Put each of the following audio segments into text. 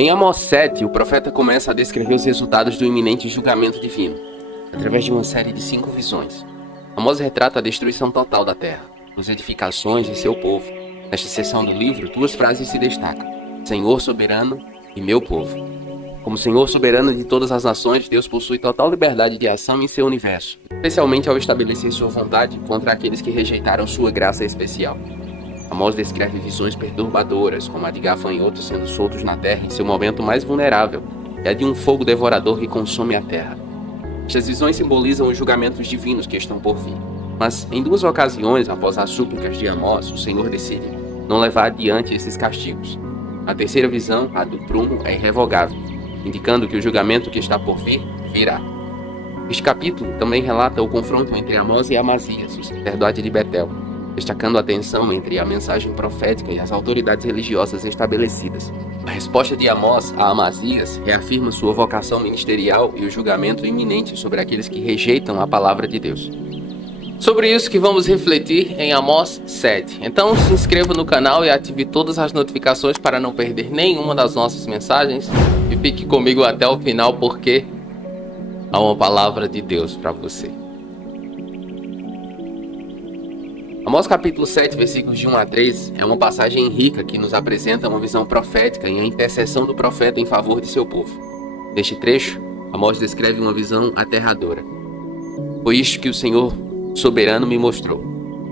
Em Amós 7, o profeta começa a descrever os resultados do iminente julgamento divino, através de uma série de 5 visões. Amós retrata a destruição total da terra, as edificações e seu povo. Nesta seção do livro, 2 frases se destacam: Senhor soberano e meu povo. Como Senhor soberano de todas as nações, Deus possui total liberdade de ação em seu universo, especialmente ao estabelecer sua vontade contra aqueles que rejeitaram sua graça especial. Amós descreve visões perturbadoras, como a de gafanhotos sendo soltos na terra em seu momento mais vulnerável, e a de um fogo devorador que consome a terra. Estas visões simbolizam os julgamentos divinos que estão por vir. Mas, em 2 ocasiões, após as súplicas de Amós, o Senhor decide não levar adiante esses castigos. A terceira visão, a do prumo, é irrevogável, indicando que o julgamento que está por vir, virá. Este capítulo também relata o confronto entre Amós e Amazias, o sacerdote de Betel, destacando a tensão entre a mensagem profética e as autoridades religiosas estabelecidas. A resposta de Amós a Amazias reafirma sua vocação ministerial e o julgamento iminente sobre aqueles que rejeitam a palavra de Deus. Sobre isso que vamos refletir em Amós 7. Então se inscreva no canal e ative todas as notificações para não perder nenhuma das nossas mensagens. E fique comigo até o final, porque há uma palavra de Deus para você. Amós capítulo 7, versículos de 1 a 3 é uma passagem rica que nos apresenta uma visão profética e a intercessão do profeta em favor de seu povo. Neste trecho, Amós descreve uma visão aterradora. Foi isto que o Senhor soberano me mostrou.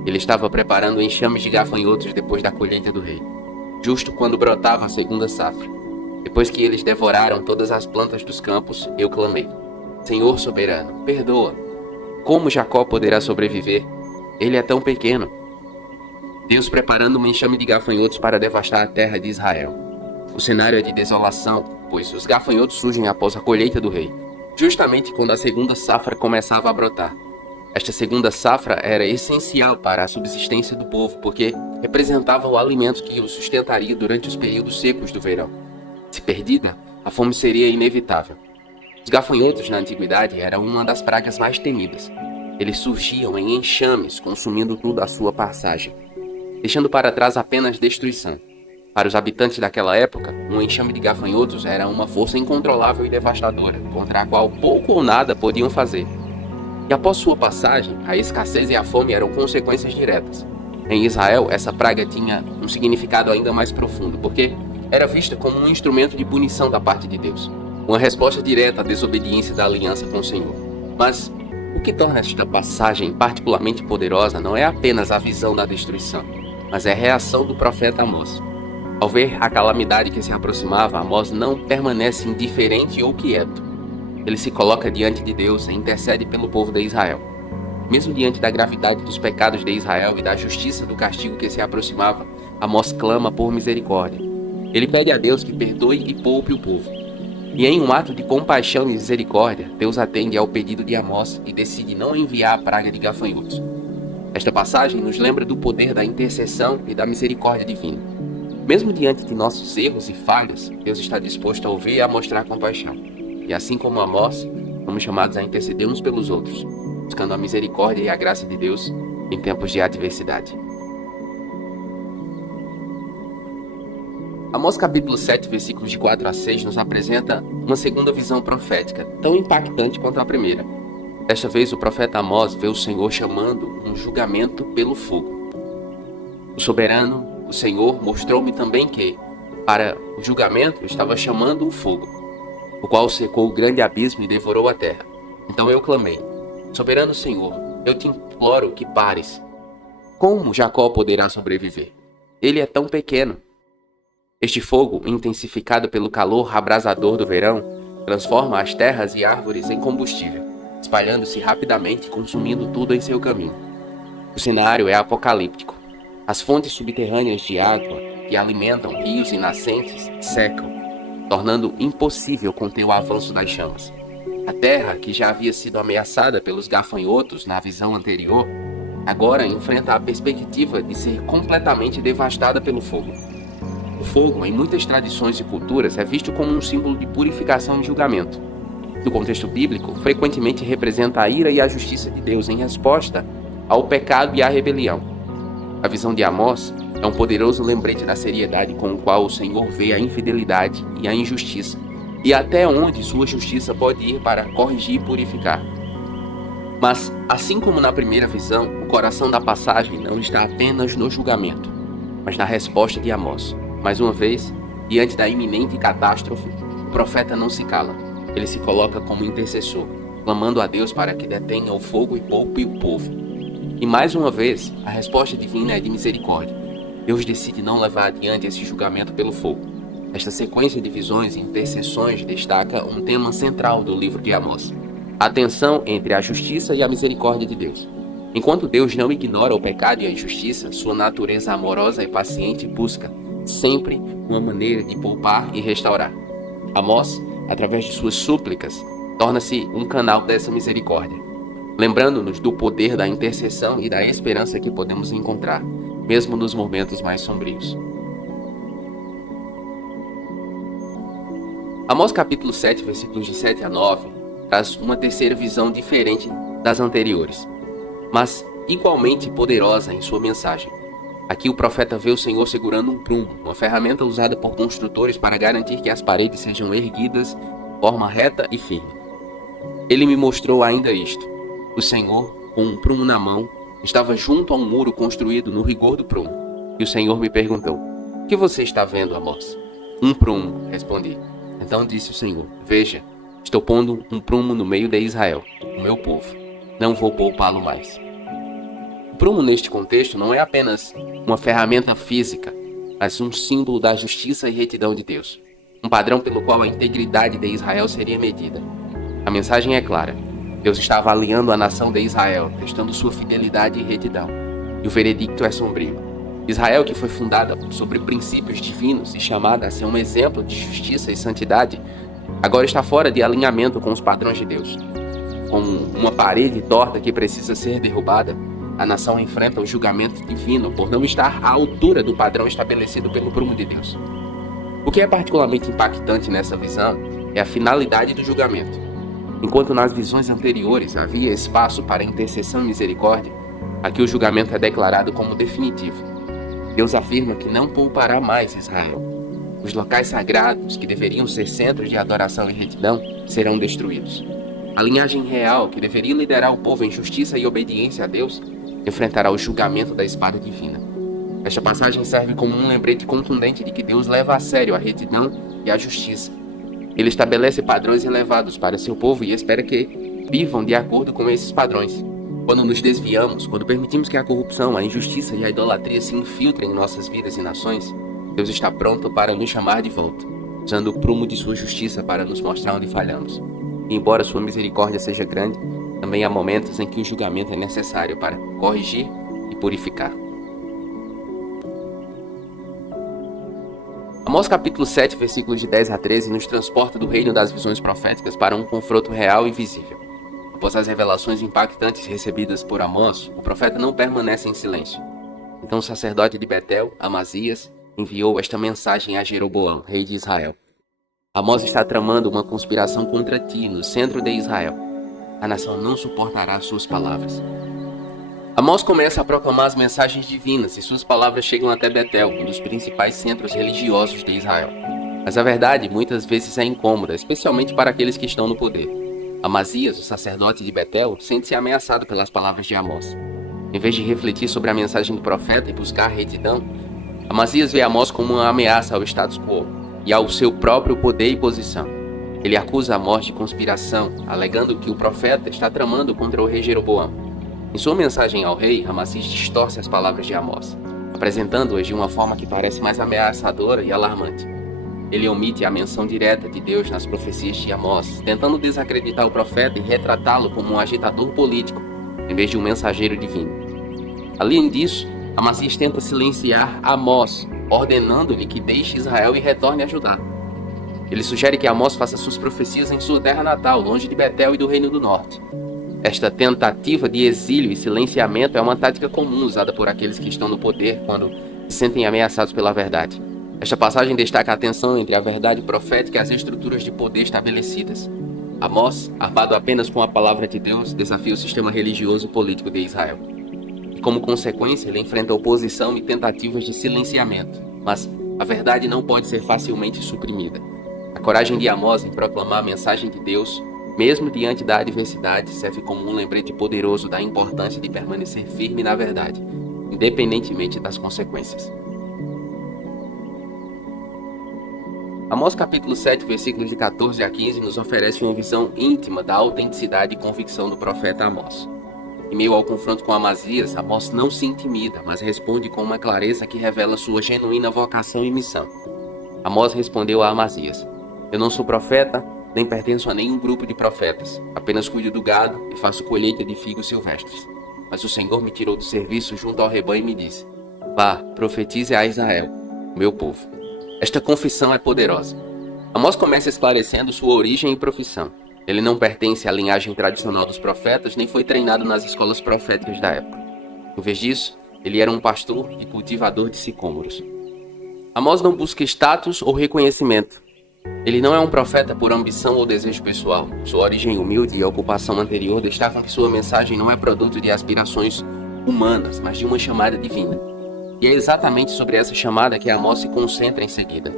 Ele estava preparando enxames de gafanhotos depois da colheita do rei, justo quando brotava a segunda safra. Depois que eles devoraram todas as plantas dos campos, eu clamei: Senhor soberano, perdoa. Como Jacó poderá sobreviver? Ele é tão pequeno. Deus preparando um enxame de gafanhotos para devastar a terra de Israel. O cenário é de desolação, pois os gafanhotos surgem após a colheita do rei, justamente quando a segunda safra começava a brotar. Esta segunda safra era essencial para a subsistência do povo, porque representava o alimento que o sustentaria durante os períodos secos do verão. Se perdida, a fome seria inevitável. Os gafanhotos na antiguidade eram uma das pragas mais temidas. Eles surgiam em enxames, consumindo tudo à sua passagem, deixando para trás apenas destruição. Para os habitantes daquela época, um enxame de gafanhotos era uma força incontrolável e devastadora, contra a qual pouco ou nada podiam fazer. E após sua passagem, a escassez e a fome eram consequências diretas. Em Israel, essa praga tinha um significado ainda mais profundo, porque era vista como um instrumento de punição da parte de Deus, uma resposta direta à desobediência da aliança com o Senhor. Mas o que torna esta passagem particularmente poderosa não é apenas a visão da destruição, mas é a reação do profeta Amós. Ao ver a calamidade que se aproximava, Amós não permanece indiferente ou quieto. Ele se coloca diante de Deus e intercede pelo povo de Israel. Mesmo diante da gravidade dos pecados de Israel e da justiça do castigo que se aproximava, Amós clama por misericórdia. Ele pede a Deus que perdoe e poupe o povo. E em um ato de compaixão e misericórdia, Deus atende ao pedido de Amós e decide não enviar a praga de gafanhotos. Esta passagem nos lembra do poder da intercessão e da misericórdia divina. Mesmo diante de nossos erros e falhas, Deus está disposto a ouvir e a mostrar compaixão. E assim como Amós, somos chamados a interceder uns pelos outros, buscando a misericórdia e a graça de Deus em tempos de adversidade. Amós capítulo 7, versículos de 4 a 6 nos apresenta uma segunda visão profética, tão impactante quanto a primeira. Desta vez o profeta Amós vê o Senhor chamando um julgamento pelo fogo. O soberano, o Senhor, mostrou-me também que, para o julgamento, estava chamando o fogo, o qual secou o grande abismo e devorou a terra. Então eu clamei: Soberano Senhor, eu te imploro que pares. Como Jacó poderá sobreviver? Ele é tão pequeno. Este fogo, intensificado pelo calor abrasador do verão, transforma as terras e árvores em combustível, espalhando-se rapidamente e consumindo tudo em seu caminho. O cenário é apocalíptico. As fontes subterrâneas de água que alimentam rios e nascentes secam, tornando impossível conter o avanço das chamas. A terra, que já havia sido ameaçada pelos gafanhotos na visão anterior, agora enfrenta a perspectiva de ser completamente devastada pelo fogo. O fogo, em muitas tradições e culturas, é visto como um símbolo de purificação e julgamento. No contexto bíblico, frequentemente representa a ira e a justiça de Deus em resposta ao pecado e à rebelião. A visão de Amós É um poderoso lembrete da seriedade com o qual o Senhor vê a infidelidade e a injustiça, e até onde sua justiça pode ir para corrigir e purificar. Mas, assim como na primeira visão, o coração da passagem não está apenas no julgamento, mas na resposta de Amós. Mais uma vez, diante da iminente catástrofe, o profeta não se cala. Ele se coloca como intercessor, clamando a Deus para que detenha o fogo e poupe o povo. E mais uma vez, a resposta divina é de misericórdia. Deus decide não levar adiante esse julgamento pelo fogo. Esta sequência de visões e intercessões destaca um tema central do livro de Amós: a tensão entre a justiça e a misericórdia de Deus. Enquanto Deus não ignora o pecado e a injustiça, sua natureza amorosa e paciente busca sempre uma maneira de poupar e restaurar. Amós, através de suas súplicas, torna-se um canal dessa misericórdia, lembrando-nos do poder da intercessão e da esperança que podemos encontrar, mesmo nos momentos mais sombrios. Amós capítulo 7, versículos de 7 a 9, traz uma terceira visão diferente das anteriores, mas igualmente poderosa em sua mensagem. Aqui o profeta vê o Senhor segurando um prumo, uma ferramenta usada por construtores para garantir que as paredes sejam erguidas de forma reta e firme. Ele me mostrou ainda isto: o Senhor, com um prumo na mão, estava junto a um muro construído no rigor do prumo. E o Senhor me perguntou: "O que você está vendo, Amós?" "Um prumo", respondi. Então disse o Senhor: "Veja, estou pondo um prumo no meio de Israel, o meu povo. Não vou poupá-lo mais." O prumo neste contexto não é apenas uma ferramenta física, mas um símbolo da justiça e retidão de Deus. Um padrão pelo qual a integridade de Israel seria medida. A mensagem é clara. Deus está avaliando a nação de Israel, testando sua fidelidade e retidão. E o veredicto é sombrio. Israel, que foi fundada sobre princípios divinos e chamada a ser um exemplo de justiça e santidade, agora está fora de alinhamento com os padrões de Deus. Como uma parede torta que precisa ser derrubada, a nação enfrenta o julgamento divino por não estar à altura do padrão estabelecido pelo prumo de Deus. O que é particularmente impactante nessa visão é a finalidade do julgamento. Enquanto nas visões anteriores havia espaço para intercessão e misericórdia, aqui o julgamento é declarado como definitivo. Deus afirma que não poupará mais Israel. Os locais sagrados, que deveriam ser centros de adoração e retidão, serão destruídos. A linhagem real, que deveria liderar o povo em justiça e obediência a Deus, enfrentará o julgamento da espada divina. Esta passagem serve como um lembrete contundente de que Deus leva a sério a retidão e a justiça. Ele estabelece padrões elevados para seu povo e espera que vivam de acordo com esses padrões. Quando nos desviamos, quando permitimos que a corrupção, a injustiça e a idolatria se infiltrem em nossas vidas e nações, Deus está pronto para nos chamar de volta, usando o prumo de sua justiça para nos mostrar onde falhamos. E embora sua misericórdia seja grande, também há momentos em que o julgamento é necessário para corrigir e purificar. Amós capítulo 7, versículos de 10 a 13, nos transporta do reino das visões proféticas para um confronto real e visível. Após as revelações impactantes recebidas por Amós, o profeta não permanece em silêncio. Então o sacerdote de Betel, Amazias, enviou esta mensagem a Jeroboão, rei de Israel: Amós está tramando uma conspiração contra ti no centro de Israel. A nação não suportará suas palavras. Amós começa a proclamar as mensagens divinas e suas palavras chegam até Betel, um dos principais centros religiosos de Israel. Mas a verdade muitas vezes é incômoda, especialmente para aqueles que estão no poder. Amazias, o sacerdote de Betel, sente-se ameaçado pelas palavras de Amós. Em vez de refletir sobre a mensagem do profeta e buscar retidão, Amazias vê Amós como uma ameaça ao status quo e ao seu próprio poder e posição. Ele acusa Amós de conspiração, alegando que o profeta está tramando contra o rei Jeroboão. Em sua mensagem ao rei, Amazias distorce as palavras de Amós, apresentando-as de uma forma que parece mais ameaçadora e alarmante. Ele omite a menção direta de Deus nas profecias de Amós, tentando desacreditar o profeta e retratá-lo como um agitador político, em vez de um mensageiro divino. Além disso, Amazias tenta silenciar Amós, ordenando-lhe que deixe Israel e retorne a Judá. Ele sugere que Amós faça suas profecias em sua terra natal, longe de Betel e do Reino do Norte. Esta tentativa de exílio e silenciamento é uma tática comum usada por aqueles que estão no poder quando se sentem ameaçados pela verdade. Esta passagem destaca a tensão entre a verdade profética e as estruturas de poder estabelecidas. Amós, armado apenas com a palavra de Deus, desafia o sistema religioso e político de Israel. E como consequência, ele enfrenta oposição e tentativas de silenciamento. Mas a verdade não pode ser facilmente suprimida. A coragem de Amós em proclamar a mensagem de Deus, mesmo diante da adversidade, serve como um lembrete poderoso da importância de permanecer firme na verdade, independentemente das consequências. Amós capítulo 7, versículos de 14 a 15 nos oferece uma visão íntima da autenticidade e convicção do profeta Amós. Em meio ao confronto com Amazias, Amós não se intimida, mas responde com uma clareza que revela sua genuína vocação e missão. Amós respondeu a Amazias: Eu não sou profeta, nem pertenço a nenhum grupo de profetas. Apenas cuido do gado e faço colheita de figos silvestres. Mas o Senhor me tirou do serviço junto ao rebanho e me disse: Vá, profetize a Israel, meu povo. Esta confissão é poderosa. Amós começa esclarecendo sua origem e profissão. Ele não pertence à linhagem tradicional dos profetas, nem foi treinado nas escolas proféticas da época. Em vez disso, ele era um pastor e cultivador de sicômoros. Amós não busca status ou reconhecimento. Ele não é um profeta por ambição ou desejo pessoal. Sua origem humilde e a ocupação anterior destacam que sua mensagem não é produto de aspirações humanas, mas de uma chamada divina. E é exatamente sobre essa chamada que Amós se concentra em seguida.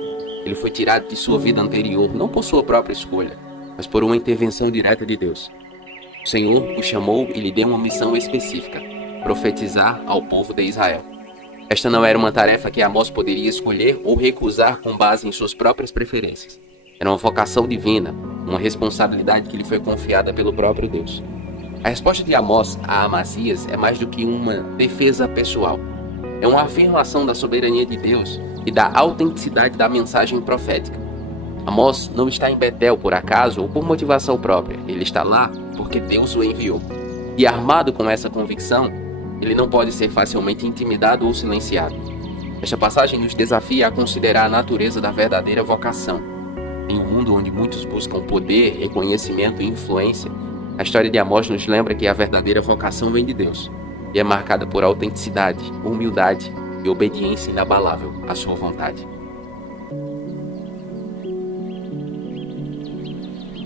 Ele foi tirado de sua vida anterior, não por sua própria escolha, mas por uma intervenção direta de Deus. O Senhor o chamou e lhe deu uma missão específica: profetizar ao povo de Israel. Esta não era uma tarefa que Amós poderia escolher ou recusar com base em suas próprias preferências. Era uma vocação divina, uma responsabilidade que lhe foi confiada pelo próprio Deus. A resposta de Amós a Amazias é mais do que uma defesa pessoal. É uma afirmação da soberania de Deus e da autenticidade da mensagem profética. Amós não está em Betel por acaso ou por motivação própria. Ele está lá porque Deus o enviou. E armado com essa convicção, ele não pode ser facilmente intimidado ou silenciado. Esta passagem nos desafia a considerar a natureza da verdadeira vocação. Em um mundo onde muitos buscam poder, reconhecimento e influência, a história de Amós nos lembra que a verdadeira vocação vem de Deus e é marcada por autenticidade, humildade e obediência inabalável à sua vontade.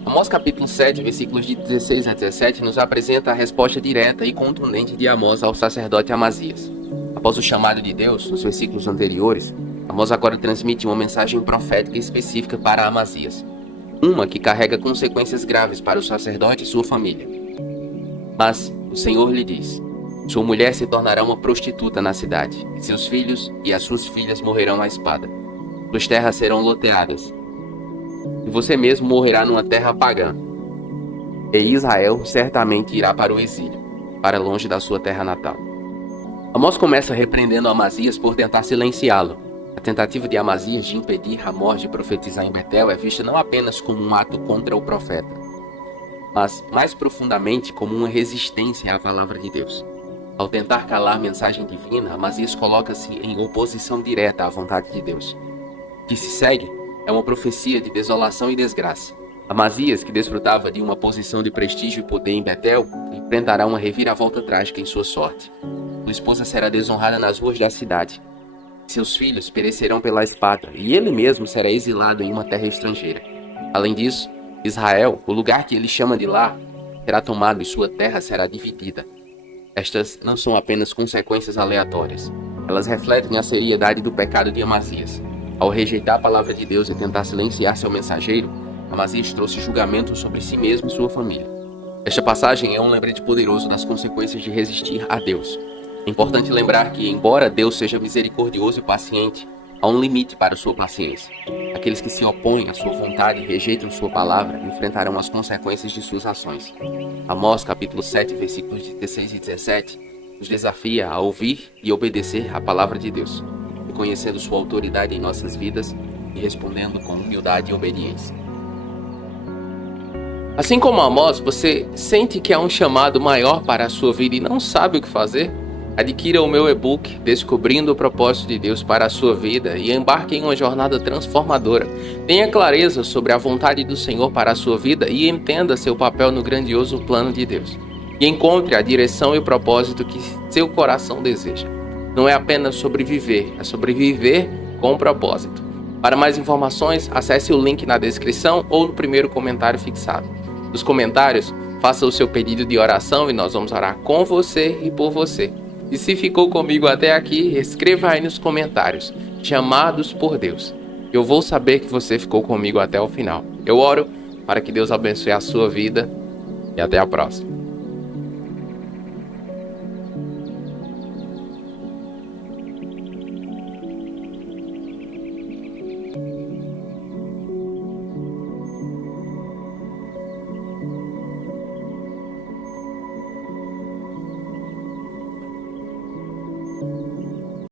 Amós capítulo 7, versículos de 16 a 17 nos apresenta a resposta direta e contundente de Amós ao sacerdote Amazias. Após o chamado de Deus, nos versículos anteriores, Amós agora transmite uma mensagem profética específica para Amazias, uma que carrega consequências graves para o sacerdote e sua família. Mas o Senhor lhe diz: sua mulher se tornará uma prostituta na cidade, e seus filhos e as suas filhas morrerão à espada. Suas terras serão loteadas, e você mesmo morrerá numa terra pagã. E Israel certamente irá para o exílio, para longe da sua terra natal. Amós começa repreendendo Amazias por tentar silenciá-lo. A tentativa de Amazias de impedir Amós de profetizar em Betel é vista não apenas como um ato contra o profeta, mas mais profundamente como uma resistência à palavra de Deus. Ao tentar calar a mensagem divina, Amazias coloca-se em oposição direta à vontade de Deus. O que se segue é uma profecia de desolação e desgraça. Amazias, que desfrutava de uma posição de prestígio e poder em Betel, enfrentará uma reviravolta trágica em sua sorte. Sua esposa será desonrada nas ruas da cidade. Seus filhos perecerão pela espada, e ele mesmo será exilado em uma terra estrangeira. Além disso, Israel, o lugar que ele chama de lar, será tomado e sua terra será dividida. Estas não são apenas consequências aleatórias. Elas refletem a seriedade do pecado de Amazias. Ao rejeitar a palavra de Deus e tentar silenciar seu mensageiro, Amazias trouxe julgamento sobre si mesmo e sua família. Esta passagem é um lembrete poderoso das consequências de resistir a Deus. É importante lembrar que, embora Deus seja misericordioso e paciente, há um limite para sua paciência. Aqueles que se opõem à sua vontade e rejeitam sua palavra enfrentarão as consequências de suas ações. Amós capítulo 7, versículos 16 e 17, nos desafia a ouvir e obedecer à palavra de Deus, reconhecendo sua autoridade em nossas vidas e respondendo com humildade e obediência. Assim como Amós, você sente que há um chamado maior para a sua vida e não sabe o que fazer? Adquira o meu e-book Descobrindo o Propósito de Deus para a sua vida e embarque em uma jornada transformadora. Tenha clareza sobre a vontade do Senhor para a sua vida e entenda seu papel no grandioso plano de Deus. E encontre a direção e o propósito que seu coração deseja. Não é apenas sobreviver, é sobreviver com propósito. Para mais informações, acesse o link na descrição ou no primeiro comentário fixado. Nos comentários, faça o seu pedido de oração e nós vamos orar com você e por você. E se ficou comigo até aqui, escreva aí nos comentários, chamados por Deus. Eu vou saber que você ficou comigo até o final. Eu oro para que Deus abençoe a sua vida e até a próxima.